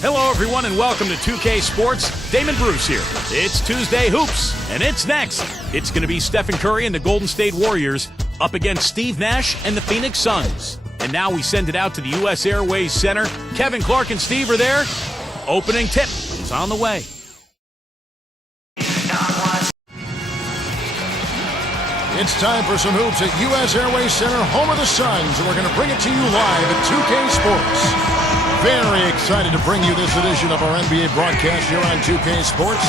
Hello, everyone, and welcome to 2K Sports. Damon Bruce here. It's Tuesday Hoops, and it's next. It's going to be Stephen Curry and the Golden State Warriors up against Steve Nash and the Phoenix Suns. And now we send it out to the U.S. Airways Center. Kevin Clark and Steve are there. Opening tip is on the way. It's time for some hoops at U.S. Airways Center, home of the Suns, and we're going to bring it to you live at 2K Sports. Very excited to bring you this edition of our NBA broadcast here on 2K Sports.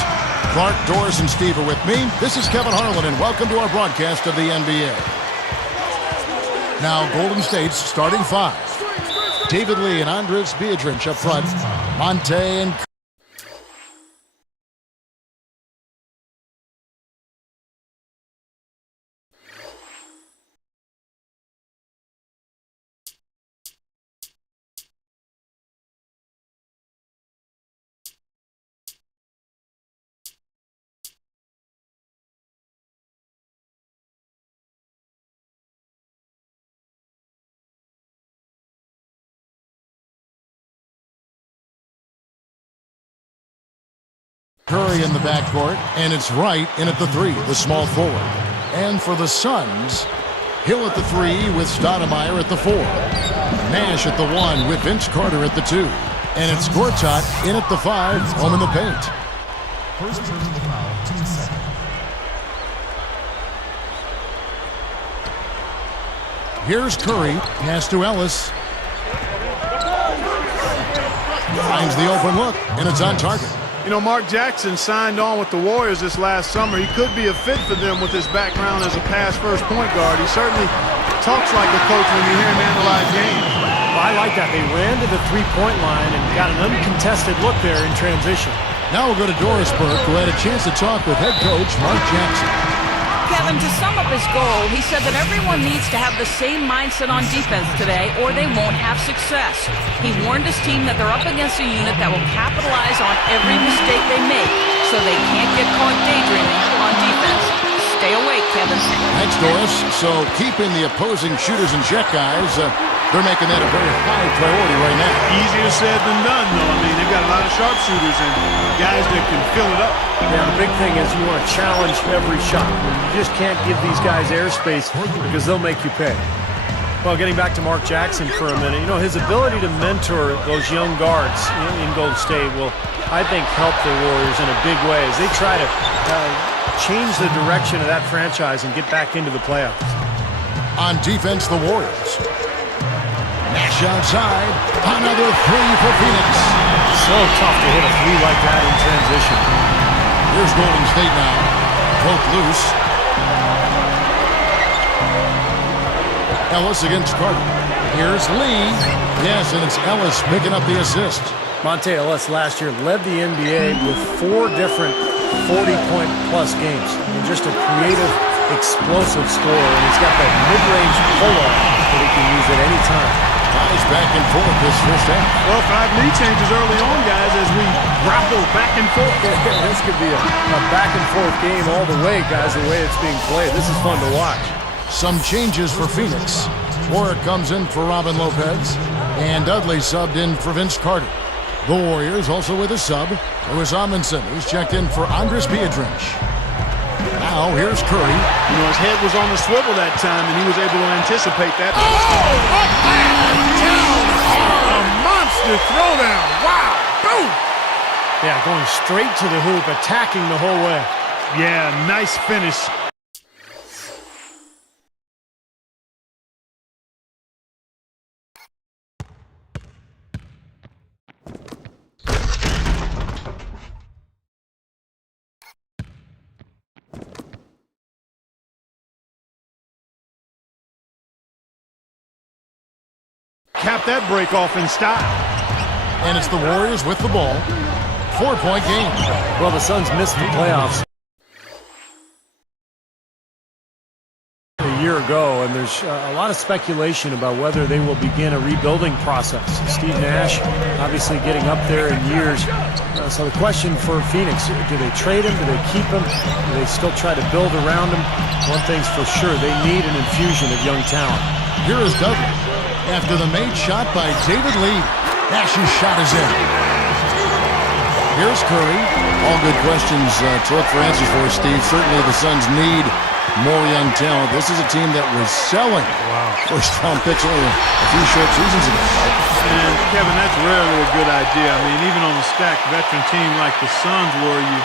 Clark, Doris, and Steve are with me. This is Kevin Harlan, and welcome to our broadcast of the NBA. Now, Golden State's starting five. David Lee and Andris Biedrins up front. Monte and Curry in the backcourt, and it's Wright in at the three, the small forward. And for the Suns, Hill at the three with Stoudemire at the four. Nash at the one with Vince Carter at the two. And it's Gortat in at the five, home in the paint. First personal foul, 2 seconds. Here's Curry, pass to Ellis. Finds the open look, and it's on target. You know, Mark Jackson signed on with the Warriors this last summer. He could be a fit for them with his background as a pass-first point guard. He certainly talks like a coach when you hear him analyze games. Well, I like that. They ran to the three-point line and got an uncontested look there in transition. Now we'll go to Doris Burke, who had a chance to talk with head coach Mark Jackson. Kevin, to sum up his goal, he said that everyone needs to have the same mindset on defense today or they won't have success. He warned his team that they're up against a unit that will capitalize on every mistake they make so they can't get caught daydreaming on defense. Stay awake, Kevin. Thanks, Doris. So keeping the opposing shooters in check, guys, they're making that a very high priority right now. Easier said than done, though. I mean, they've got a lot of sharpshooters and guys that can fill it up. Yeah, the big thing is you want to challenge every shot. You just can't give these guys airspace because they'll make you pay. Well, getting back to Mark Jackson for a minute, you know, his ability to mentor those young guards in Golden State will, I think, help the Warriors in a big way as they try to change the direction of that franchise and get back into the playoffs. On defense, the Warriors. Nash outside. Another three for Phoenix. So tough to hit a three like that in transition. Here's Golden State now. Both loose. Ellis against Carter. Here's Lee. Yes, and it's Ellis picking up the assist. Monte Ellis last year led the NBA with 4 different 40-point-plus games. And just a creative, explosive scorer, and he's got that mid-range pull-up that he can use at any time. Guys back and forth this first half. Well, 5 lead changes early on, guys, as we grapple back and forth. This could be a back-and-forth game all the way, guys, the way it's being played. This is fun to watch. Some changes for Phoenix. Warwick comes in for Robin Lopez, and Dudley subbed in for Vince Carter. The Warriors also with a sub. Lewis Amundsen, who's checked in for Andris Biedrins. Now here's Curry. You know, his head was on the swivel that time, and he was able to anticipate that. Oh, up and down! Oh, a monster throwdown! Wow! Boom! Yeah, going straight to the hoop, attacking the whole way. Yeah, nice finish. Cap that break off in style. And it's the Warriors with the ball. 4-point game. Well, the Suns missed the playoffs a year ago, and there's a lot of speculation about whether they will begin a rebuilding process. Steve Nash obviously getting up there in years. So the question for Phoenix, do they trade him? Do they keep him? Do they still try to build around him? One thing's for sure, they need an infusion of young talent. Here is Dudley after the made shot by David Lee. Nash's shot is in. Here's Curry. All good questions to look for answers for, Steve. Certainly the Suns need more young talent. This is a team that was selling first-round picks only a few short seasons ago. And, Kevin, that's rarely a good idea. I mean, even on a stacked veteran team like the Suns, where you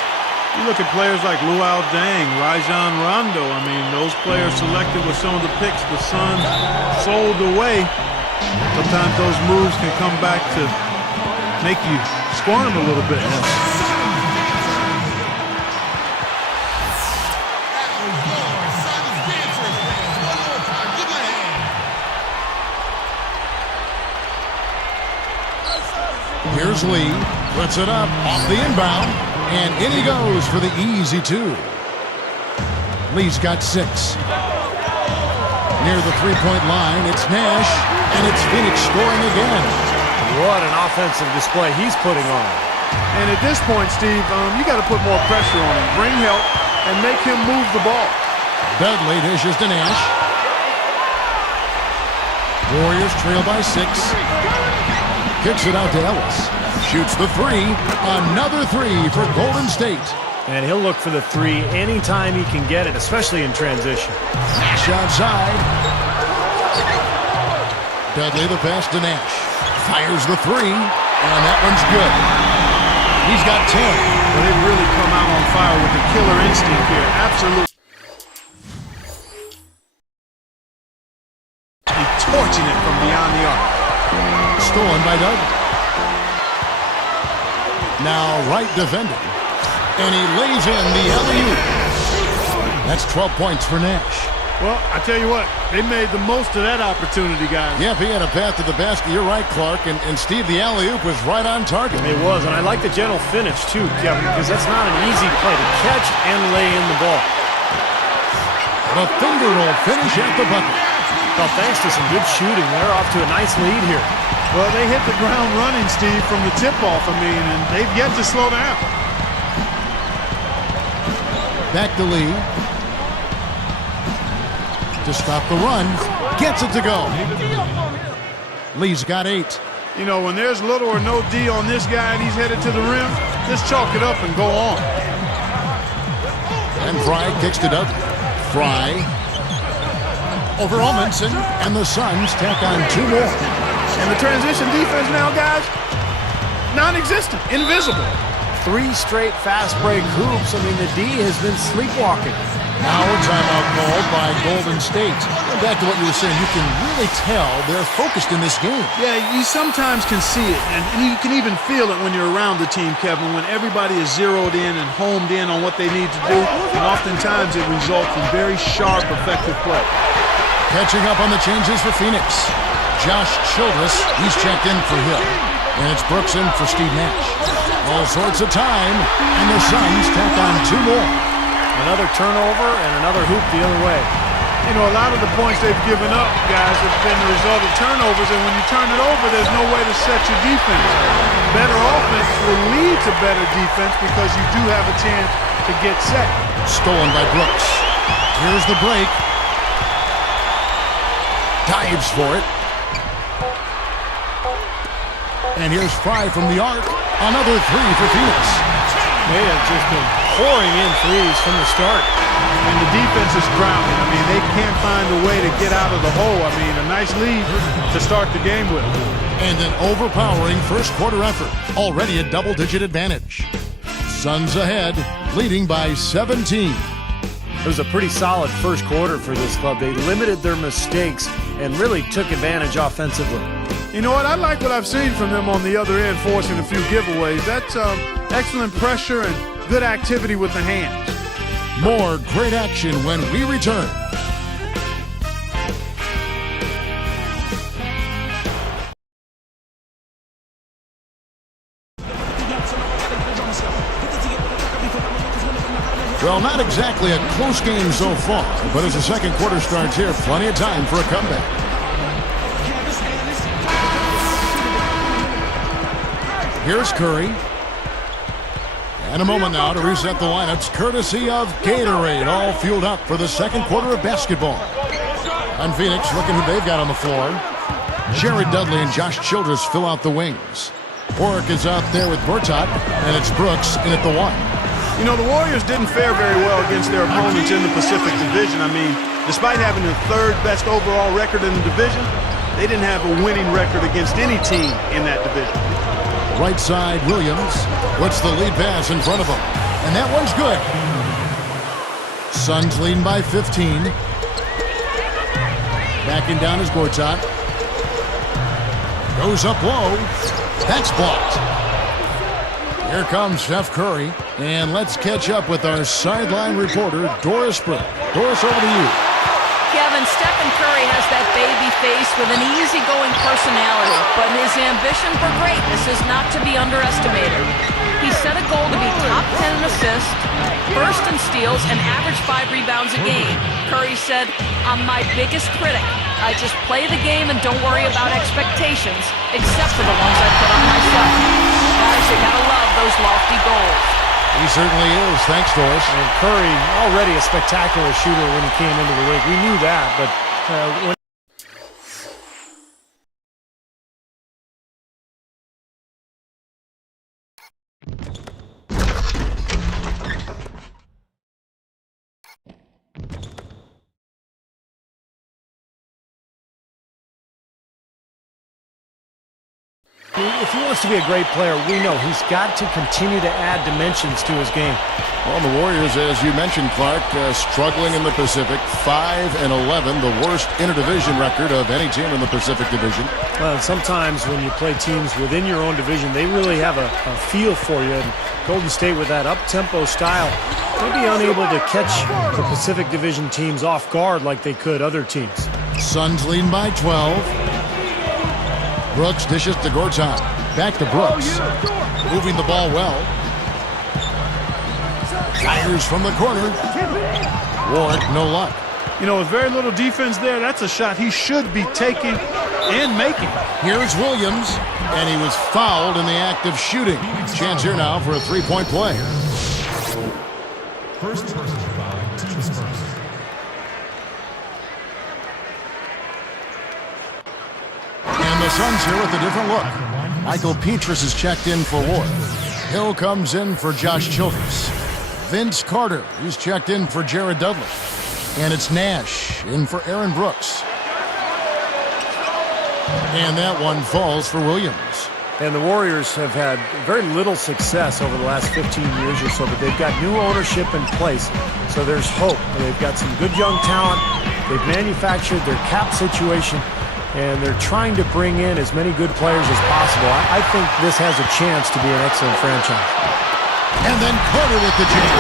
look at players like Luol Deng, Rajon Rondo. I mean, those players selected with some of the picks the Suns sold away. Sometimes those moves can come back to make you squirm a little bit. Here's Lee, puts it up off the inbound, and in he goes for the easy two. Lee's got 6. Near the three-point line, it's Nash, and it's Phoenix scoring again. What an offensive display he's putting on. And at this point, Steve, you got to put more pressure on him, bring help, and make him move the ball. Dudley dishes to Nash. Warriors trail by 6. Kicks it out to Ellis. Shoots the 3. Another 3 for Golden State. And he'll look for the 3 anytime he can get it, especially in transition. Nash outside. Dudley the pass to Nash. Fires the 3, and that one's good. He's got 10. Well, they've really come out on fire with the killer instinct here. Absolutely. Torching it from beyond the arc. Stolen by Dudley. Now right defending. And he lays in the alley-oop. That's 12 points for Nash. Well, I tell you what, they made the most of that opportunity, guys. Yep, he had a path to the basket. You're right, Clark. And Steve, the alley-oop was right on target. It was, and I like the gentle finish, too, Kevin, because that's not an easy play to catch and lay in the ball. The finger roll finish at the bucket. Well, thanks to some good shooting, they're off to a nice lead here. Well, they hit the ground running, Steve, from the tip-off, and they've yet to slow down. Back to Lee. To stop the run. Gets it to go. Lee's got 8. You know, when there's little or no D on this guy and he's headed to the rim, just chalk it up and go on. And Fry kicks to Dudley. Fry. Over Amundsen. And the Suns tack on 2 more. And the transition defense now, guys, non-existent, invisible. 3 straight fast break hoops. I mean, the D has been sleepwalking. Now a timeout called by Golden State. Back to what you were saying, you can really tell they're focused in this game. Yeah, you sometimes can see it, and you can even feel it when you're around the team, Kevin, when everybody is zeroed in and homed in on what they need to do, and oftentimes it results in very sharp, effective play. Catching up on the changes for Phoenix. Josh Childress, he's checked in for Hill. And it's Brooks in for Steve Nash. All sorts of time, and the Suns tack on 2 more. Another turnover and another hoop the other way. You know, a lot of the points they've given up, guys, have been the result of turnovers, and when you turn it over, there's no way to set your defense. Better offense will lead to better defense because you do have a chance to get set. Stolen by Brooks. Here's the break. Dives for it. And here's Fry from the arc. Another 3 for Phoenix. They have just been pouring in threes from the start. And the defense is drowning. I mean, they can't find a way to get out of the hole. I mean, a nice lead to start the game with. And an overpowering first quarter effort. Already a double-digit advantage. Suns ahead, leading by 17. It was a pretty solid first quarter for this club. They limited their mistakes and really took advantage offensively. You know what? I like what I've seen from them on the other end, forcing a few giveaways. That's excellent pressure and good activity with the hands. More great action when we return. Well, not exactly a close game so far, but as the second quarter starts here, plenty of time for a comeback. Here's Curry. And a moment now to reset the lineups, courtesy of Gatorade, all fueled up for the second quarter of basketball. And Phoenix looking who they've got on the floor. Jared Dudley and Josh Childress fill out the wings. Work is out there with Gortat, and it's Brooks in at the 1. You know, the Warriors didn't fare very well against their opponents in the Pacific Division. I mean, despite having the 3rd best overall record in the division, they didn't have a winning record against any team in that division. Right side, Williams puts the lead pass in front of him, and that one's good. Suns leading by 15. Backing down is Gortat. Goes up low. That's blocked. Here comes Steph Curry. And let's catch up with our sideline reporter, Doris Burke. Doris, over to you. Kevin, Stephen Curry has that baby face with an easygoing personality, but his ambition for greatness is not to be underestimated. He set a goal to be top 10 in assists, first in steals, and average 5 rebounds a game. Curry said, "I'm my biggest critic. I just play the game and don't worry about expectations, except for the ones I put on myself." Guys, you gotta love those lofty goals. He certainly is. Thanks, Doris. And Curry, already a spectacular shooter when he came into the league. We knew that, but when if he wants to be a great player, we know he's got to continue to add dimensions to his game. Well, the Warriors, as you mentioned, Clark, struggling in the Pacific. 5-11, the worst interdivision record of any team in the Pacific Division. Well, sometimes when you play teams within your own division, they really have a feel for you. And Golden State, with that up-tempo style, may be unable to catch the Pacific Division teams off guard like they could other teams. Suns leading by 12. Brooks dishes to Gortat. Back to Brooks. Moving the ball well. Fires from the corner. Warwick, no luck. You know, with very little defense there, that's a shot he should be taking and making. Here's Williams, and he was fouled in the act of shooting. Chance here now for a three-point play. First personal foul, team's first. And the Suns here with a different look. Michael Petrus is checked in for Ward. Hill comes in for Josh Childress. Vince Carter, he's checked in for Jared Dudley. And it's Nash in for Aaron Brooks. And that one falls for Williams. And the Warriors have had very little success over the last 15 years or so, but they've got new ownership in place, so there's hope. They've got some good young talent. They've manufactured their cap situation, and they're trying to bring in as many good players as possible. I think this has a chance to be an excellent franchise. And then Carter with the jam.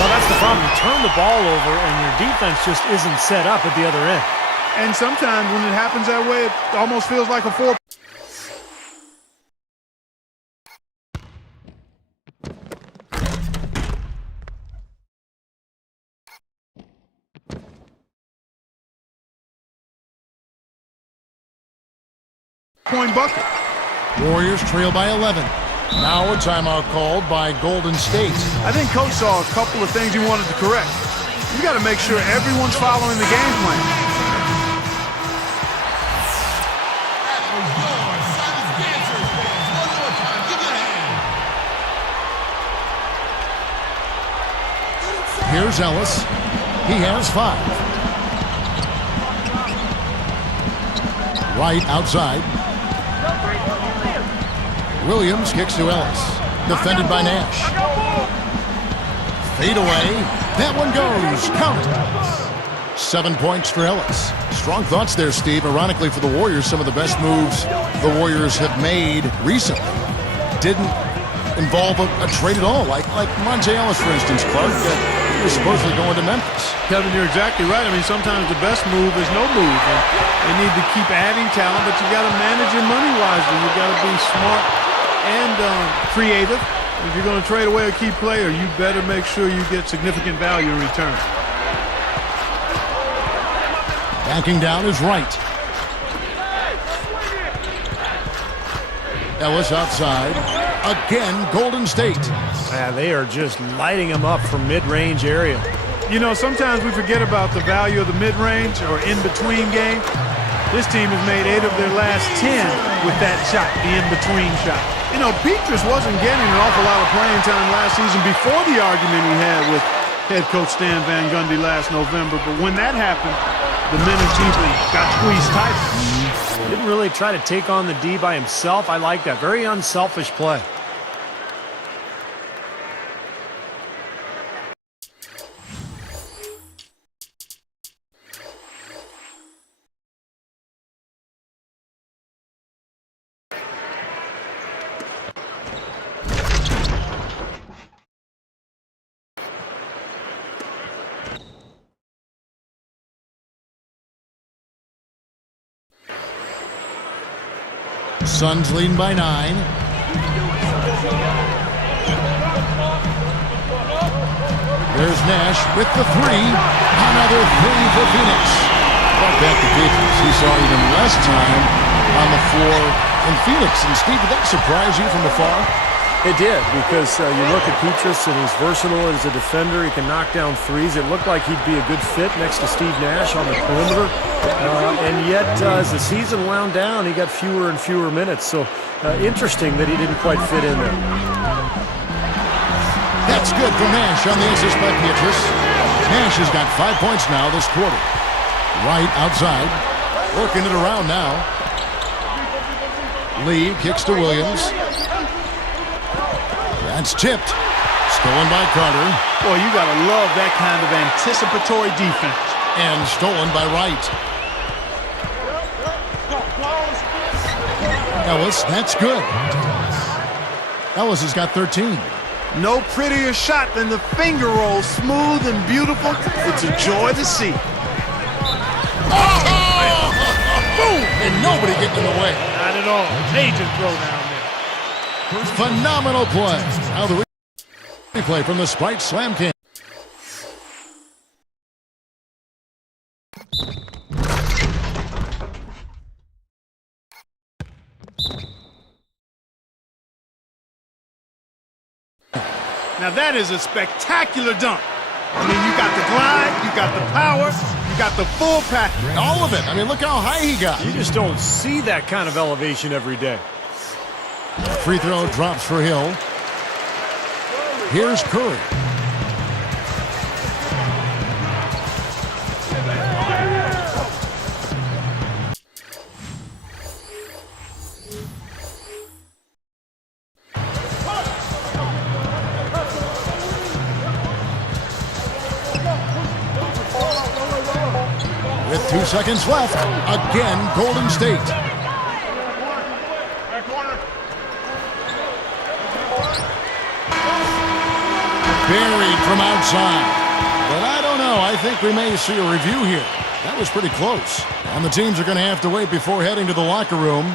Well, that's the problem. You turn the ball over, and your defense just isn't set up at the other end. And sometimes when it happens that way, it almost feels like a 4. Point bucket. Warriors trail by 11. Now a timeout called by Golden State. I think Coach saw a couple of things he wanted to correct. You got to make sure everyone's following the game plan. Here's Ellis. He has 5. Right outside. Williams kicks to Ellis. Defended by Nash. Fade away. That one goes. Count it. 7 points for Ellis. Strong thoughts there, Steve. Ironically for the Warriors, some of the best moves the Warriors have made recently didn't involve a trade at all. Like Monte Ellis, for instance, Clark. He was supposedly going to Memphis. Kevin, you're exactly right. I mean, sometimes the best move is no move. And they need to keep adding talent, but you got to manage your money wisely. You got to be smart and creative. If you're going to trade away a key player, you better make sure you get significant value in return. Backing down is Wright. Ellis outside. Again, Golden State. Yeah, they are just lighting them up from mid-range area. You know, sometimes we forget about the value of the mid-range or in-between game. This team has made 8 of their last 10 with that shot, the in-between shot. You know, Petrus wasn't getting an awful lot of playing time last season before the argument he had with head coach Stan Van Gundy last November. But when that happened, the minutes even got squeezed tight. Didn't really try to take on the D by himself. I like that. Very unselfish play. Suns leading by 9. There's Nash with the 3. Another 3 for Phoenix. Brought back to Petrus. He saw even less time on the floor in Phoenix. And Steve, did that surprise you from afar? It did, because you look at Petrus and he's versatile as a defender. He can knock down threes. It looked like he'd be a good fit next to Steve Nash on the perimeter. And yet, as the season wound down, he got fewer and fewer minutes. So interesting that he didn't quite fit in there. That's good for Nash on the assist by Petrus. Nash has got 5 points now this quarter. Right outside. Working it around now. Lee kicks to Williams. That's tipped. Stolen by Carter. Boy, you got to love that kind of anticipatory defense. And stolen by Wright. Ellis, that's good. Ellis has got 13. No prettier shot than the finger roll. Smooth and beautiful. It's a joy to see. Oh! Boom! And nobody getting in the way. Not at all. Major throw down there. Phenomenal play. Now the replay from the Sprite Slam King. Now that is a spectacular dunk. I mean, you got the glide, you got the power, you got the full package. All of it. I mean, look how high he got. You just don't see that kind of elevation every day. Free throw drops for Hill. Here's Curry. With 2 seconds left, again Golden State. Buried from outside. But I don't know. I think we may see a review here. That was pretty close. And the teams are going to have to wait before heading to the locker room.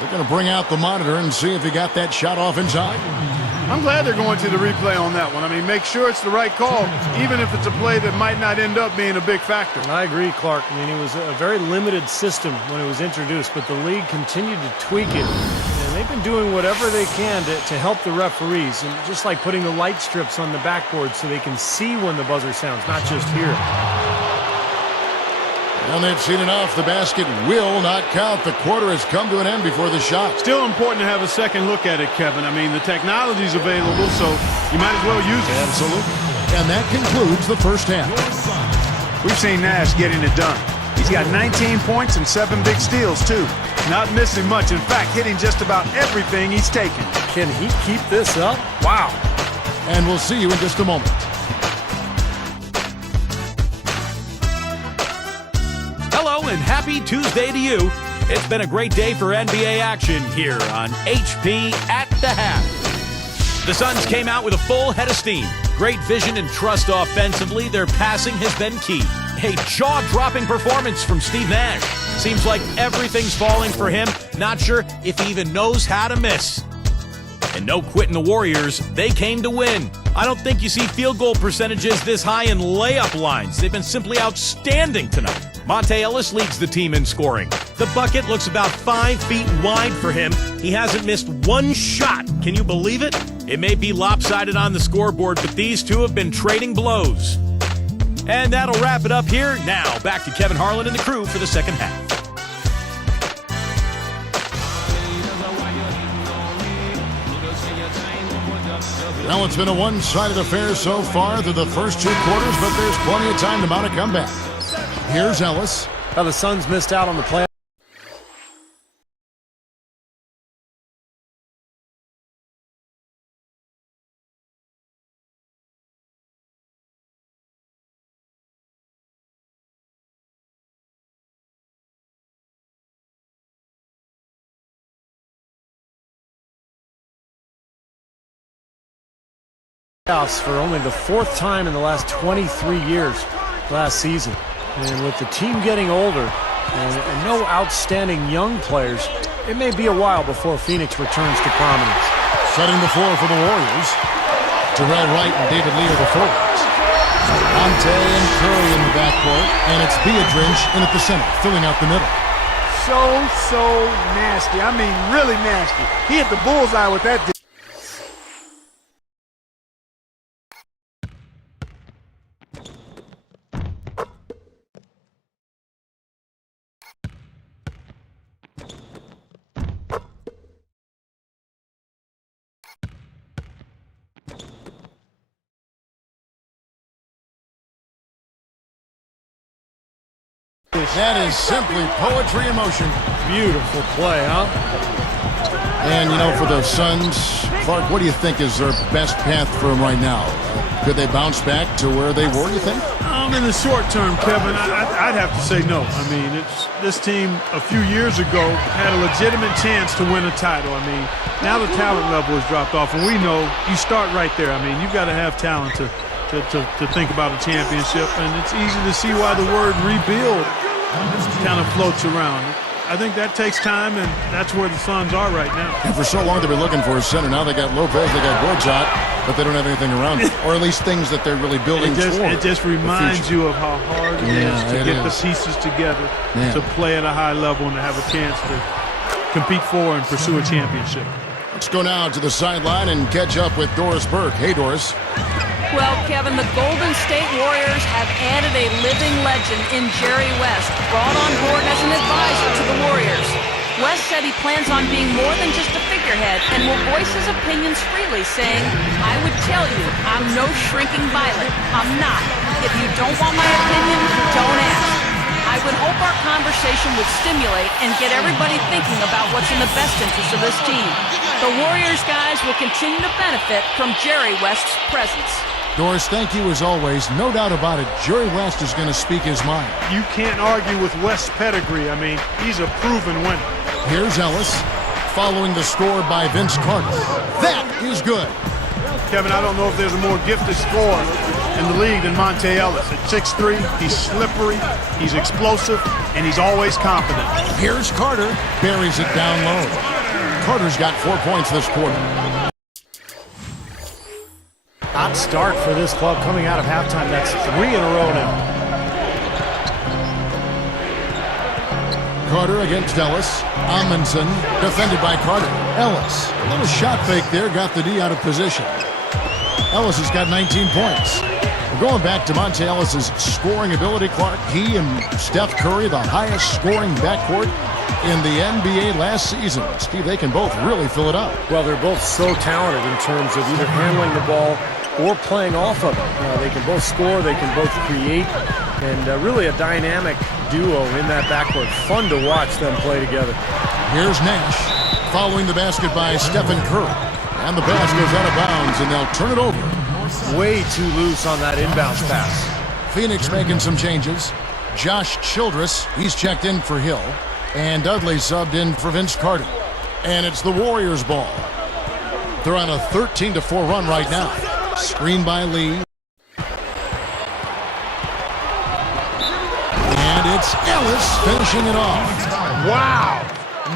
They're going to bring out the monitor and see if he got that shot off inside. I'm glad they're going to the replay on that one. I mean, make sure it's the right call, even if it's a play that might not end up being a big factor. I agree, Clark. I mean, it was a very limited system when it was introduced, but the league continued to tweak it. And they've been doing whatever they can to help the referees, and just like putting the light strips on the backboard so they can see when the buzzer sounds, not just hear it. And they've seen enough. The basket will not count. The quarter has come to an end before the shot. Still important to have a second look at it, Kevin. I mean, the technology's available, so you might as well use it. Absolutely. And that concludes the first half. We've seen Nash getting it done. He's got 19 points and 7 big steals, too. Not missing much. In fact, hitting just about everything he's taken. Can he keep this up? Wow. And we'll see you in just a moment. Hello and happy Tuesday to you. It's been a great day for NBA action here on HP at the Half. The Suns came out with a full head of steam. Great vision and trust offensively. Their passing has been key. A jaw-dropping performance from Steve Nash. Seems like everything's falling for him. Not sure if he even knows how to miss. And no quitting the Warriors. They came to win. I don't think you see field goal percentages this high in layup lines. They've been simply outstanding tonight. Monte Ellis leads the team in scoring. The bucket looks about 5 feet wide for him. He hasn't missed one shot. Can you believe it? It may be lopsided on the scoreboard, but these two have been trading blows. And that'll wrap it up here. Now, back to Kevin Harlan and the crew for the second half. Well, it's been a one-sided affair so far through the first 2 quarters, but there's plenty of time to mount a comeback. Here's Ellis. Now the Suns missed out on the play. For only the 4th time in the last 23 years last season. And with the team getting older and no outstanding young players, it may be a while before Phoenix returns to prominence. Setting the floor for the Warriors. Terrell Wright and David Lee are the forwards. Monte and Curry in the backcourt, and it's Biedrins in at the center, filling out the middle. So nasty. I mean, really nasty. He hit the bullseye with that. That is simply poetry in motion. Beautiful play, huh? And, you know, for the Suns, Clark, what do you think is their best path for them right now? Could they bounce back to where they were, you think? In the short term, Kevin, I'd have to say no. I mean, this team a few years ago had a legitimate chance to win a title. I mean, now the talent level has dropped off, and we know you start right there. I mean, you've got to have talent to think about a championship, and it's easy to see why the word rebuild kind of floats around. I think that takes time, and that's where the Suns are right now. And for so long they've been looking for a center. Now they got Lopez, they got Gortat, but they don't have anything around it, or at least things that they're really building toward. It just reminds you of how hard it is to get the pieces together to play at a high level and to have a chance to compete for and pursue a championship. Let's go now to the sideline and catch up with Doris Burke. Hey, Doris. Well, Kevin, the Golden State Warriors have added a living legend in Jerry West, brought on board as an advisor to the Warriors. West said he plans on being more than just a figurehead and will voice his opinions freely, saying, "I would tell you, I'm no shrinking violet. I'm not. If you don't want my opinion, don't ask." I would hope our conversation would stimulate and get everybody thinking about what's in the best interest of this team. The Warriors guys will continue to benefit from Jerry West's presence. Doris, thank you as always. No doubt about it, Jerry West is going to speak his mind. You can't argue with West's pedigree. I mean, he's a proven winner. Here's Ellis, following the score by Vince Carter. That is good. Kevin, I don't know if there's a more gifted scorer in the league than Monte Ellis. At 6'3", he's slippery, he's explosive, and he's always confident. Here's Carter, buries it down low. Carter's got 4 points this quarter. Hot start for this club coming out of halftime. That's 3 in a row now. Carter against Ellis. Amundsen defended by Carter. Ellis, a little shot fake there, got the D out of position. Ellis has got 19 points. We're going back to Monte Ellis' scoring ability, Clark. He and Steph Curry, the highest scoring backcourt in the NBA last season. Steve, they can both really fill it up. Well, they're both so talented in terms of either handling the ball or playing off of it. They can both score, they can both create, and really a dynamic duo in that backcourt. Fun to watch them play together. Here's Nash, following the basket by Stephen Curry. And the pass goes out of bounds, and they'll turn it over. Way too loose on that inbounds pass. Phoenix making some changes. Josh Childress, he's checked in for Hill. And Dudley subbed in for Vince Carter. And it's the Warriors' ball. They're on a 13-4 run right now. Screen by Lee. And it's Ellis finishing it off. Wow.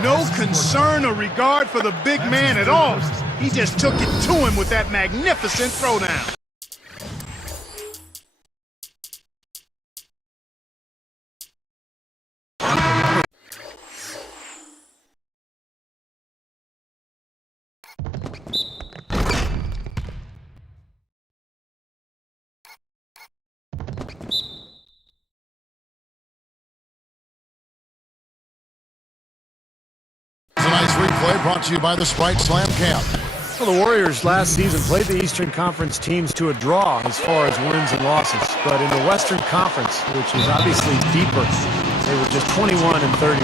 No concern or regard for the big man at all. He just took it to him with that magnificent throwdown. Tonight's replay brought to you by the Sprite Slam Camp. Well, the Warriors last season played the Eastern Conference teams to a draw as far as wins and losses. But in the Western Conference, which is obviously deeper, they were just 21 and 30.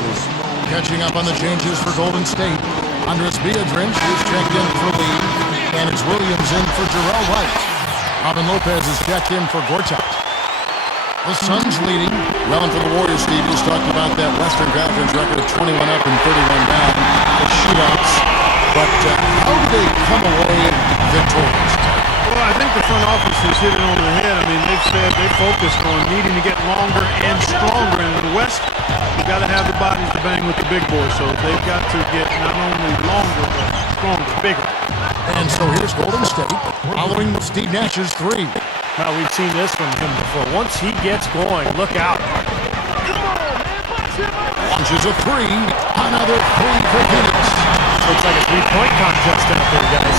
Catching up on the changes for Golden State. Andres Biedrins is checked in for Lee, and it's Williams in for Jarrell White. Robin Lopez is checked in for Gortat. The Suns leading. Well, and for the Warriors, Steve just talked about that Western Conference record of 21 up and 31 down. The shootouts. But how do they come away victorious? Well, I think the front office has hit it on the head. I mean, they've said they focused on needing to get longer and stronger. And in the West, you got to have the bodies to bang with the big boys. So they've got to get not only longer, but stronger, bigger. And so here's Golden State following Steve Nash's three. Now, we've seen this from him before. Once he gets going, look out. Launches a three. Another three for Phoenix. Looks like a three-point contest out there, guys.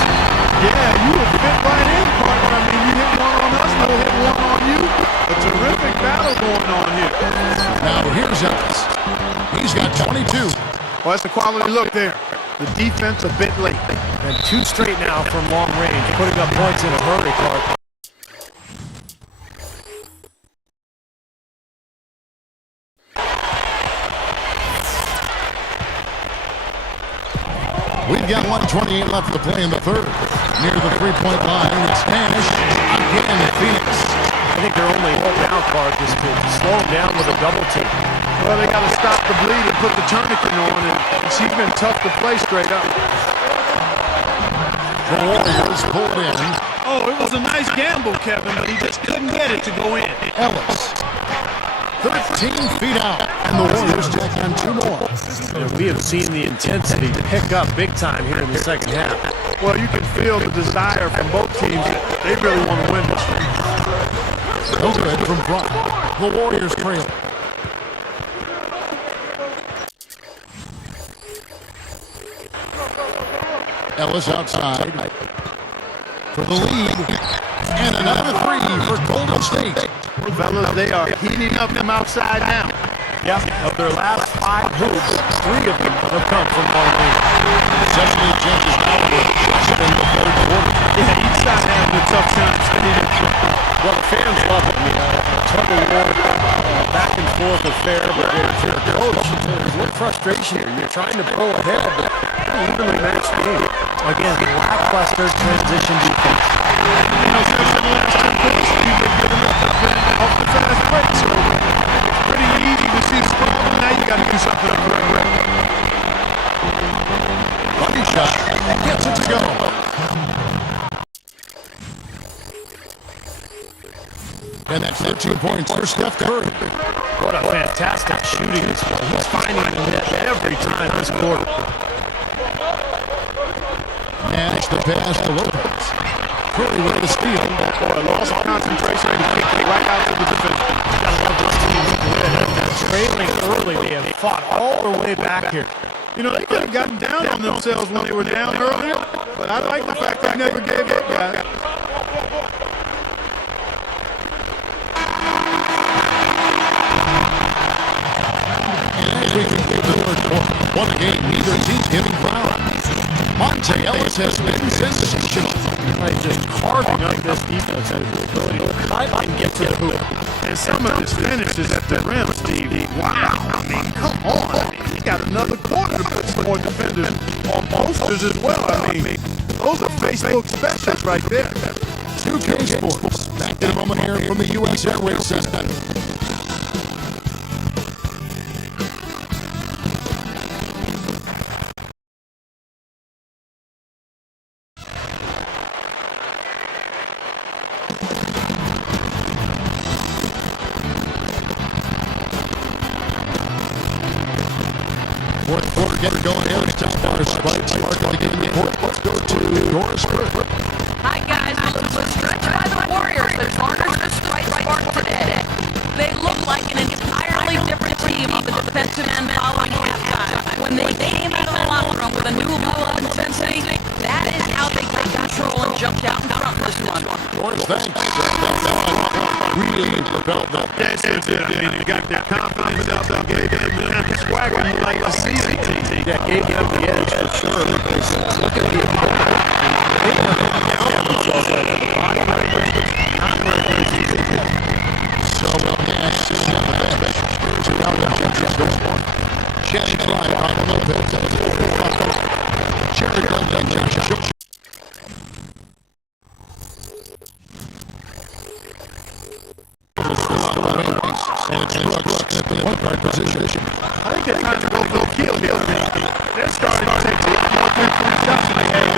Yeah, you would fit right in, partner. I mean, you hit one on us, we'll hit one on you. A terrific battle going on here. Now here's Ellis. He's got 22. Well, that's a quality look there. The defense a bit late. And two straight now from long range, putting up points in a hurry, Clark. We've got 1:28 left to play in the third. Near the three-point line, it's Nash. Again, Phoenix. I think their only hope now, Clark, is to slow him down with a double team. Well, they got to stop the bleed and put the tourniquet on, and she's been tough to play straight up. The Warriors pulled in. Oh, it was a nice gamble, Kevin, but he just couldn't get it to go in. Ellis. 13 feet out. And the Warriors tack on two more. And we have seen the intensity pick up big time here in the second half. Well, you can feel the desire from both teams. They really want to win this one. No good from front. The Warriors trail. Ellis outside for the lead. And another three for Golden State. Fellas, they are heating up them outside now. Yeah, of their last 5 hoops, 3 of them have come from long range. Essentially changes now with in the third quarter. Yeah, each side having a tough time staying in front. Well, the fans love it. I mean, a tug of war, back and forth affair, but if you're a coach, there's a little frustration here. You're trying to pull ahead, but evenly matched game. Again, lackluster transition defense. You know, since the last 2 quarters, you've been giving up off the fast break, so it's pretty easy to see the problem. Now you got to do something up right away. Lucky shot. Gets it to go. And that's 13 points for Steph Curry. What a fantastic shooting this one. He's finding the net every time this quarter. Nash the pass to Lopez. Curry with the steal. Boy, lost concentration and kicked it right out to the defender. Gotta love this team. Trailing early, they have fought all the way back here. You know, they could have gotten down on themselves when they were down earlier, but I like the fact they never gave up, guys. And we can get the third quarter. One game, neither team's giving ground. Monte Ellis has been sensational. He's just carving up this defense and his ability to cut and get to the hoop. And some of his finishes at the rim, Steve. Wow. I mean, come on. I mean, he's got another quarter to put some more defenders on posters as well. I mean, those are Facebook specials right there. 2K Sports. Back in a moment here from the U.S. Airways Center. Fourth quarter getting going here. It's top bar spikes. Mark on the game report. Let's go to Doris Burke. Hi, guys. This was a stretch by the Warriors that garnered the strike spark today. They look like an entirely different team on the defensive end following halftime. When they came out of the locker room with a new level of intensity, that is how they got control and jumped out in front this one. Doris, thanks. Really propelled them. That's it. I mean, they got their confidence up. They gave them the swagger you like to see. Yeah, gave them the edge for sure. Because look at the opponent. So Nash sitting on the bench. Here's now the Jets go for it. Channing Frye, Robert Lopez. Cherry Glenn Benjamin. And it's Brooks at the point guard position. I think they're trying to go for the kill here. They're starting to take more than 3 shots in the game.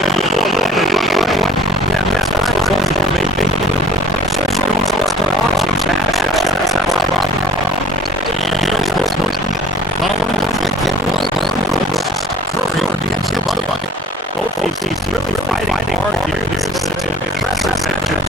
Both teams really fighting hard here. This is an impressive matchup.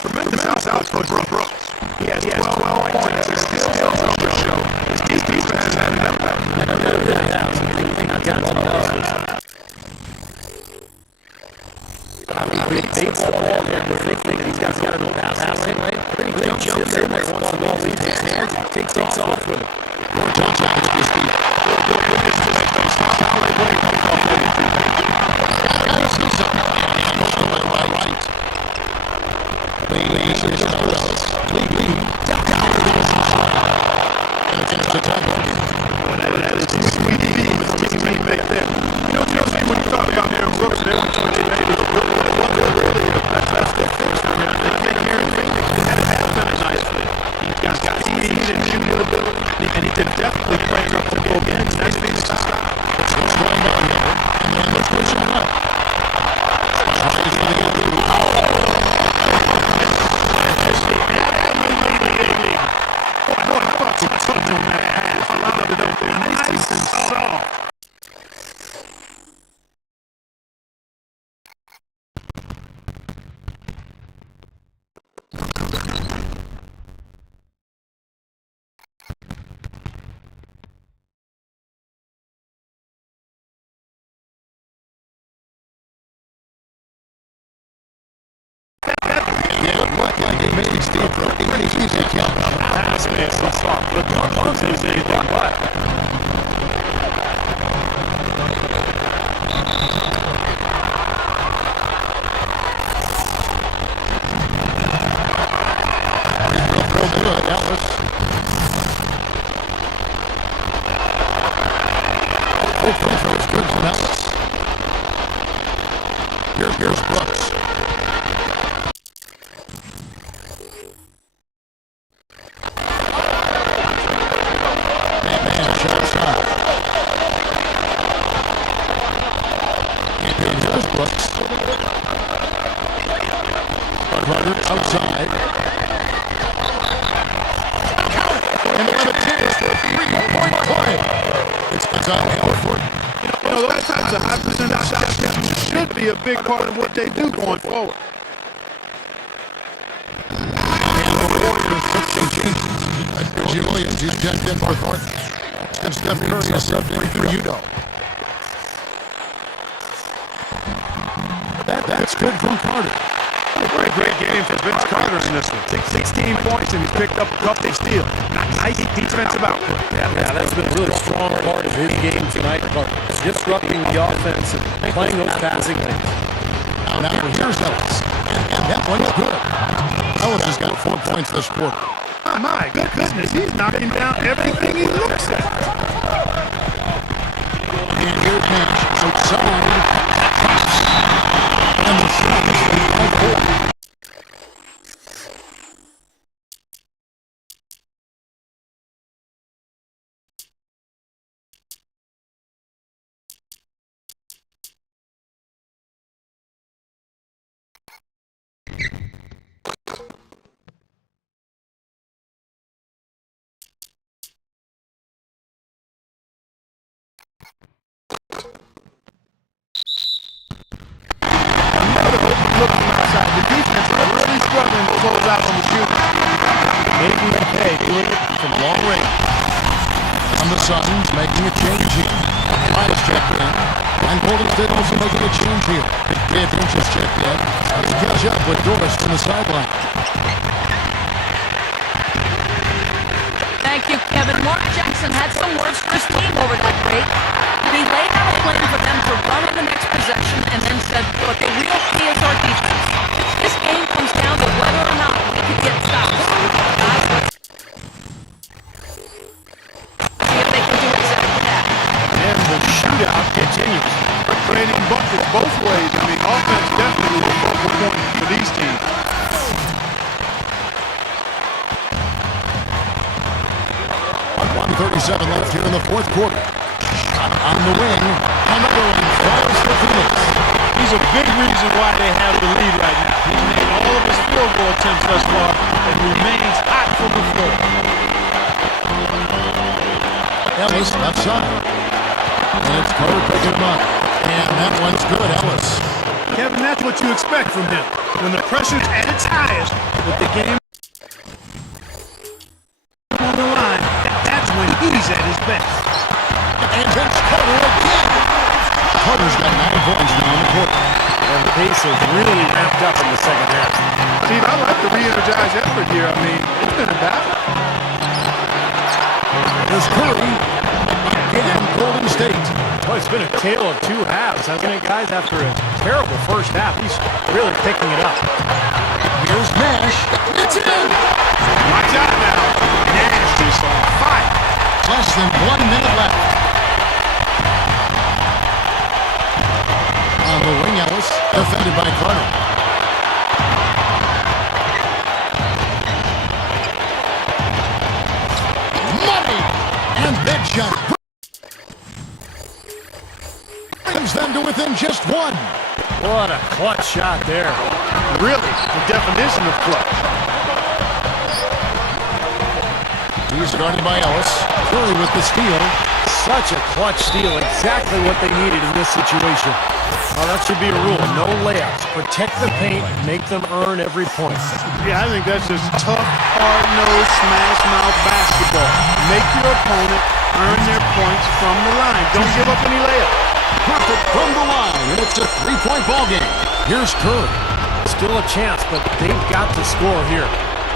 Tremendous out for Brooks. He has 12 points. His skills on the show. His defense has had he's got no passing lane. He jumps in there once the ball's in his hands. He takes off with it. Johnson at his feet. And he can definitely play up to go against. That's the style. What's going on here? And then let's push him up. Nice and soft. Here's Brooks. Man, shot. And here's Brooks. Carter outside. And they have a chance for a 3-point play. It's on Alford. You know, those types of high percentage shots should be a big part of what they do going forward. And the Warriors 16 changes. Reggie Williams, he's checked in for Thornton. And Steph Curry is subbed in for Udo. That's good from Carter. Great game for Vince Carter in this one. 16 points and he picked up a couple steals. Nice defensive output. Yeah, that's been a really strong part of his game tonight. Disrupting the offense and playing those passing lanes. Now here's Ellis. And that one's good. Ellis has got 4 points this quarter. Oh my goodness, he's knocking down everything he looks at. And here's Nash. So inside. And the Suns lead by 4. Look from outside. The defense is really struggling to close out on the shooting. Making it pay, doing it from long range. And the Suns making a change here. Elias checked in. And Golden State also making a change here. Dave Finch has checked in. Let's catch up with Doris from the sideline. Thank you, Kevin. Mark Jackson had some words for his team over that break. He laid out a plan for them to run on the next possession and then said, look, the real key is our defense. This game comes down to whether or not we can get stops. Guys, let's see if they can do exactly that. And the shootout continues. Trading buckets both ways. I mean, offense definitely a focal point for these teams. With 1:37 left here in the fourth quarter. Shot on the wing. Another one fires for Phoenix. He's a big reason why they have the lead right now. He's made all of his field goal attempts thus far and remains hot from the floor. Ellis left side. And it's Carter picking him up. And that one's good, Ellis. Kevin, that's what you expect from him. When the pressure's at its highest, with the game on the line, that's when he's at his best. And it's Carter again. Carter's got 9 points now in the quarter. And the pace has really ramped up in the second half. Steve, I like the re-energized effort here. I mean, it's been a battle. There's Curry. Again, Golden State. Well, it's been a tale of two halves, hasn't it, guys? After a terrible first half, he's really picking it up. Here's Nash. It's in. Watch out now. Nash is on fire. Less than 1 minute left. On the wing, Ellis. Defended by Carter. Money! And big shot. Brings them to within just 1. What a clutch shot there. Really, the definition of clutch. He's guarded by Ellis. Curry with the steal. Such a clutch steal. Exactly what they needed in this situation. Well, that should be a rule. No layups. Protect the paint. Make them earn every point. Yeah, I think that's just tough, hard-nosed, smash-mouth basketball. Make your opponent earn their points from the line. Don't give up any layups. Perfect from the line, and it's a 3-point ball game. Here's Curry. Still a chance, but they've got to score here.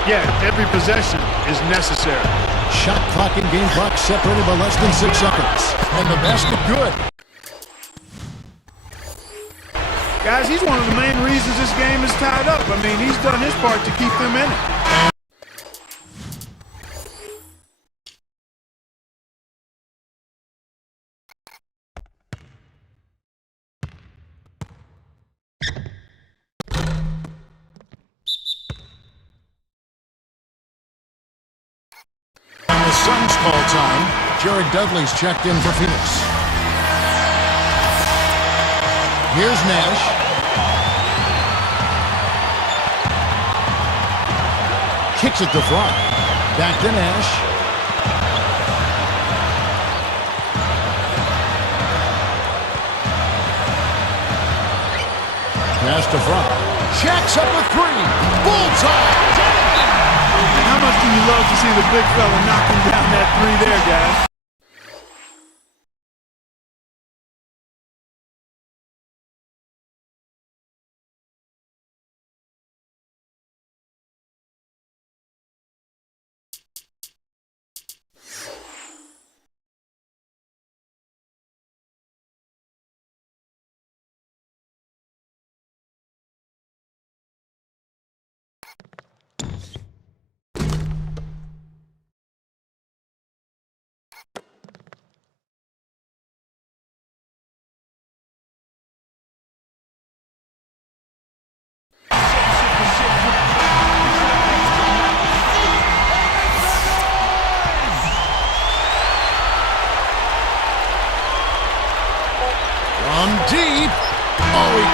Yeah, every possession is necessary. Shot clock and game clock separated by less than 6 seconds. And the basket good. Guys, he's one of the main reasons this game is tied up. I mean, he's done his part to keep them in it. And the Suns call time. Jared Dudley's checked in for Phoenix. Here's Nash. Kicks it to Fry. Back to Nash. Pass to Fry. Shaq's up with 3. Bullseye. How much do you love to see the big fella knocking down that three there, guys?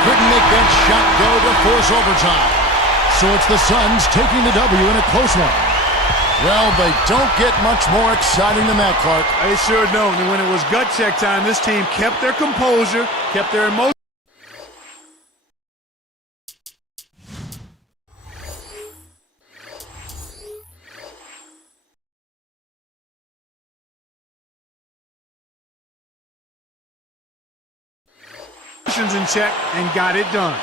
couldn't make that shot go to force overtime. So it's the Suns taking the W in a close one. Well, they don't get much more exciting than that, Clark. They sure don't. And when it was gut check time, this team kept their composure, kept their emotions in check and got it done.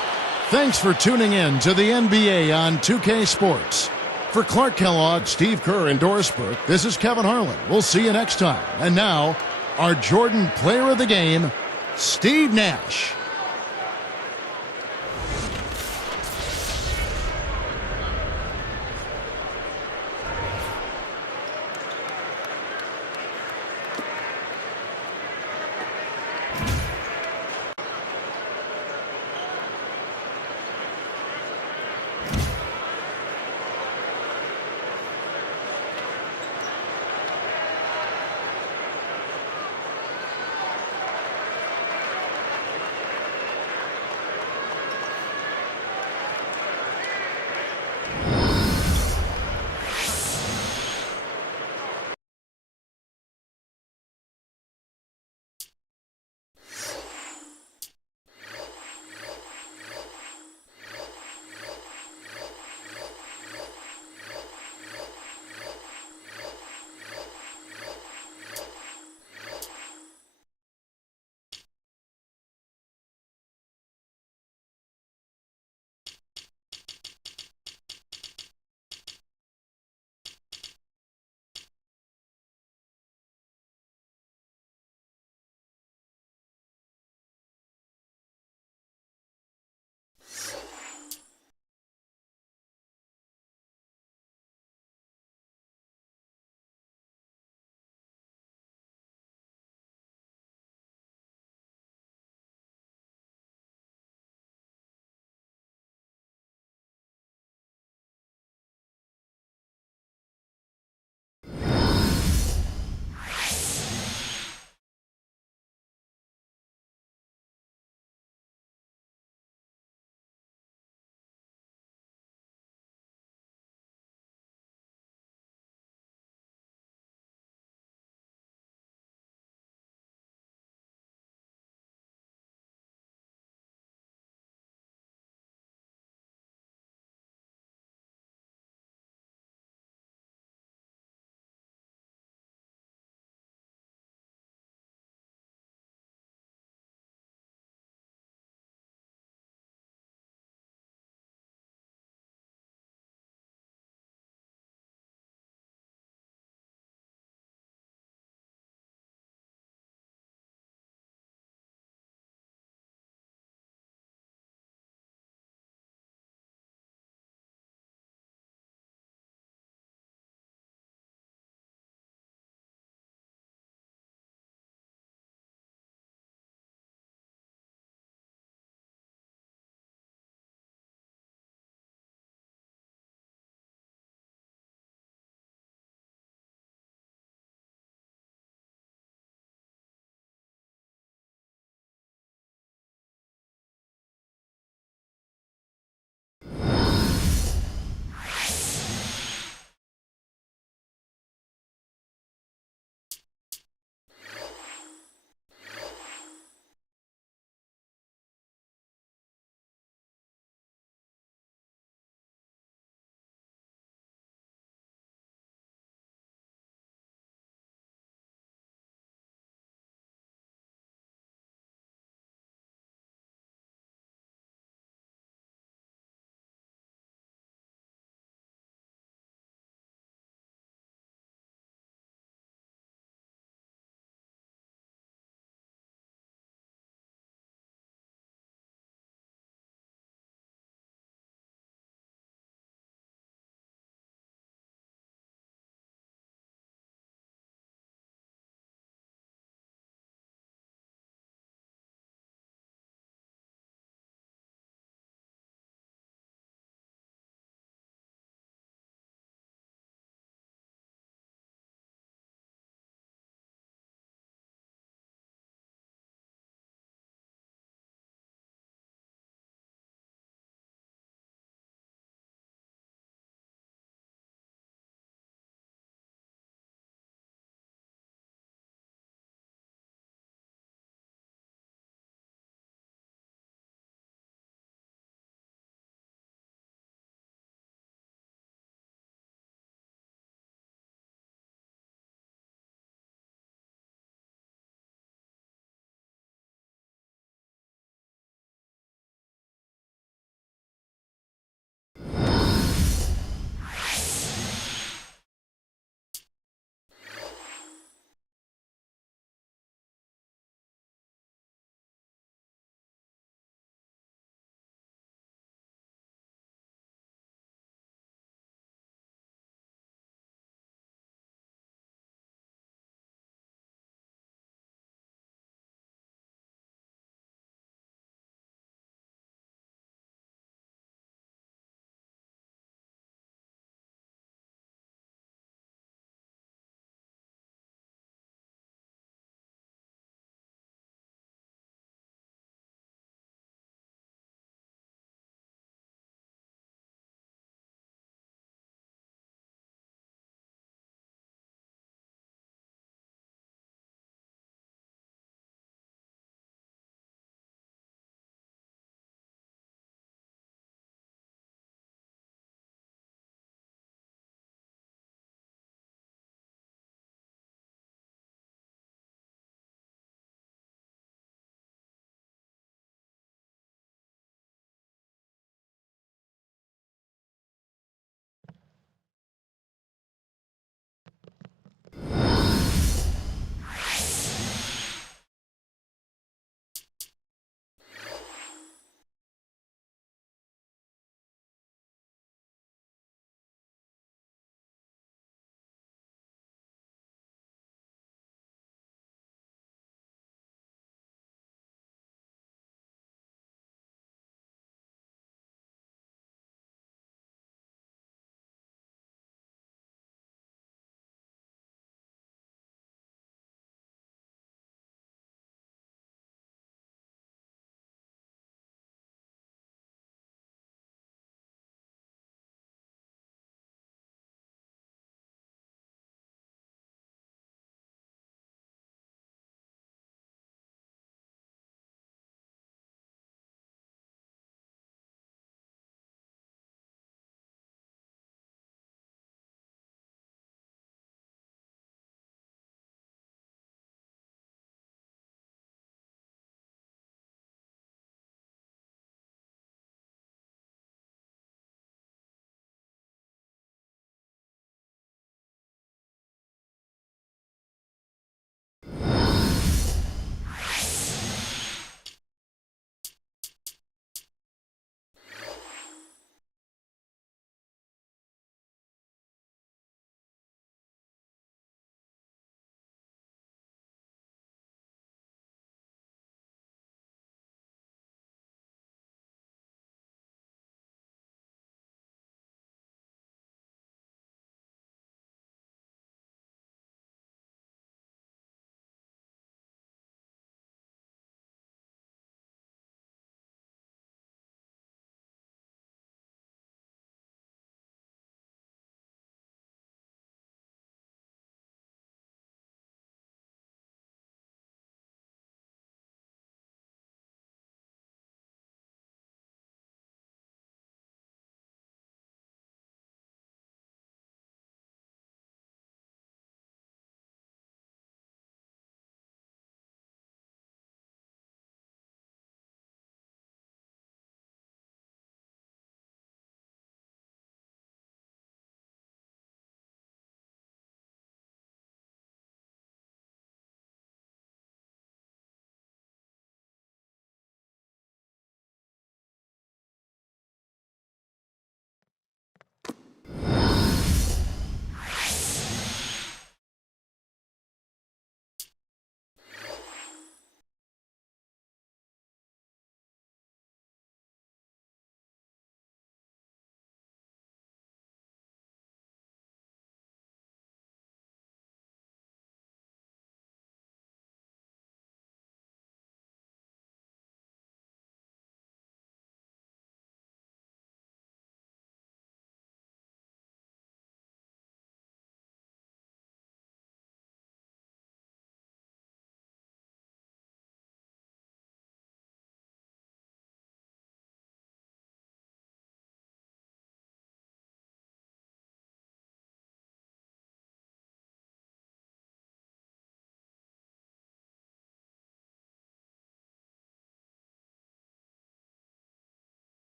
Thanks for tuning in to the NBA on 2K Sports. For Clark Kellogg, Steve Kerr, and Doris Burke, this is Kevin Harlan. We'll see you next time. And now, our Jordan Player of the Game, Steve Nash.